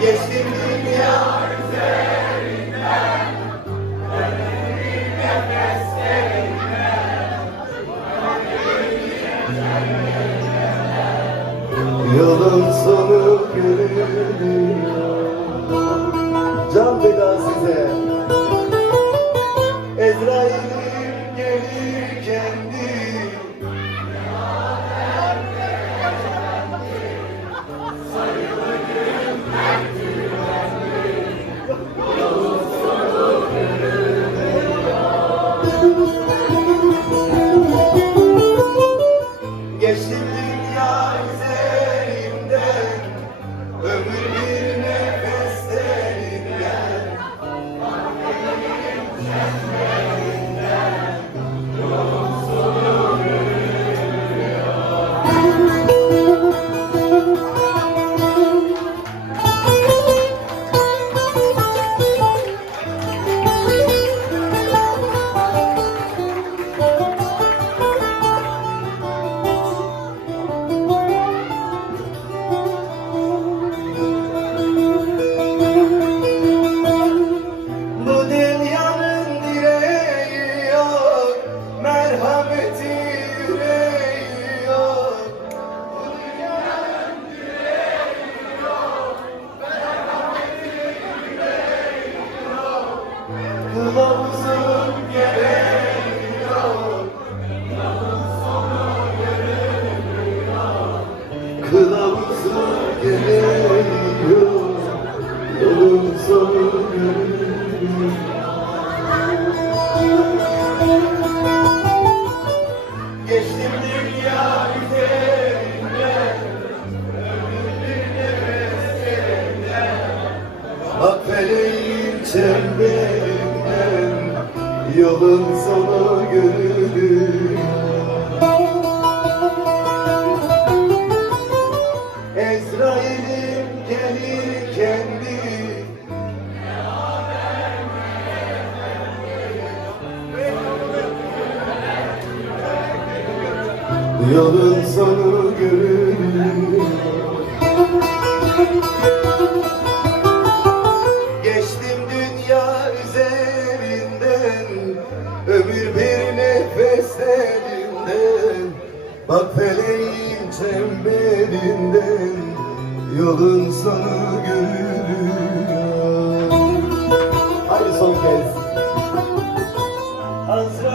Geçtim dünya üzerinden, ömrümün nefeslerinden, yolun sonu görünüyor. Can feda size. Ezrail'im gelir kendi, sayılırım her türlü, yolun sonu görünüyor. Geçtim dünya üzerinden, ömür bir nefeslerinden, yolun sonu kılavuzum geliyor, yolun sonu görünüyor. Kılavuzum geliyor, yolun sonu görünüyor. Geçtim dünya üzerinden, ömrümün nefeslerinden, bak feleğin çemberinden, yolun sonu görünüyor. Ezrail'im gelir kendi, yolun sonu görünüyor. Geçtim dünya üzerinden, ömür bir nefeslerinden, bak feleğin çemberinden, yolun sonu görünüyor. Haydi son kez. Azrail